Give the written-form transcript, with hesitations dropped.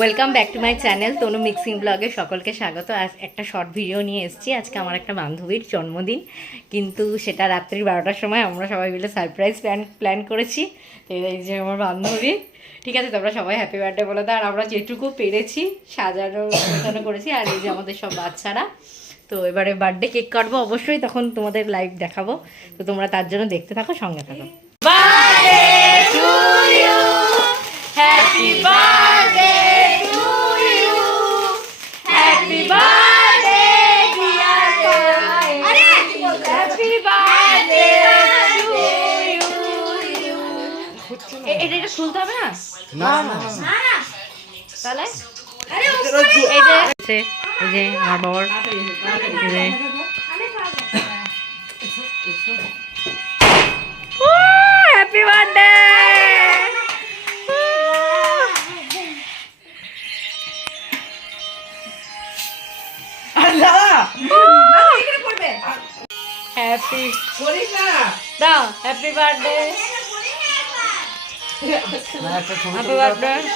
Welcome back to my channel Tanu mixing ব্লগে সকলকে স্বাগত। আজ একটা শর্ট ভিডিও নিয়ে এসেছি। আজকে আমার একটা বান্ধবীর জন্মদিন, কিন্তু সেটা রাত্রি 12টার সময় আমরা সবাই মিলে সারপ্রাইজ প্ল্যান করেছি। এই যে আমার বান্ধবী, ঠিক আছে, তোমরা সবাই হ্যাপি বার্থডে বলে দাও। আর আমরা যেটুকু পেরেছি সাজানো করেছি। আর এই যে আমাদের সব বাচ্চারা, তো এবারে বার্থডে কেক কাটবো অবশ্যই, তখন তোমাদের লাইভ দেখাবো। তো তোমরা তার জন্য দেখতে থাকো, সঙ্গে থাকো। Birthday to you, happy birthday to you, happy birthday dear Kai, happy birthday to you. এটা খুলতে হবে না? না না না, তাহলে এই যে আমার বর, হ্যাপি বার্থডে। হ্যাপি দাও, হ্যাপি বার্থডে, হ্যাপি বার্থডে।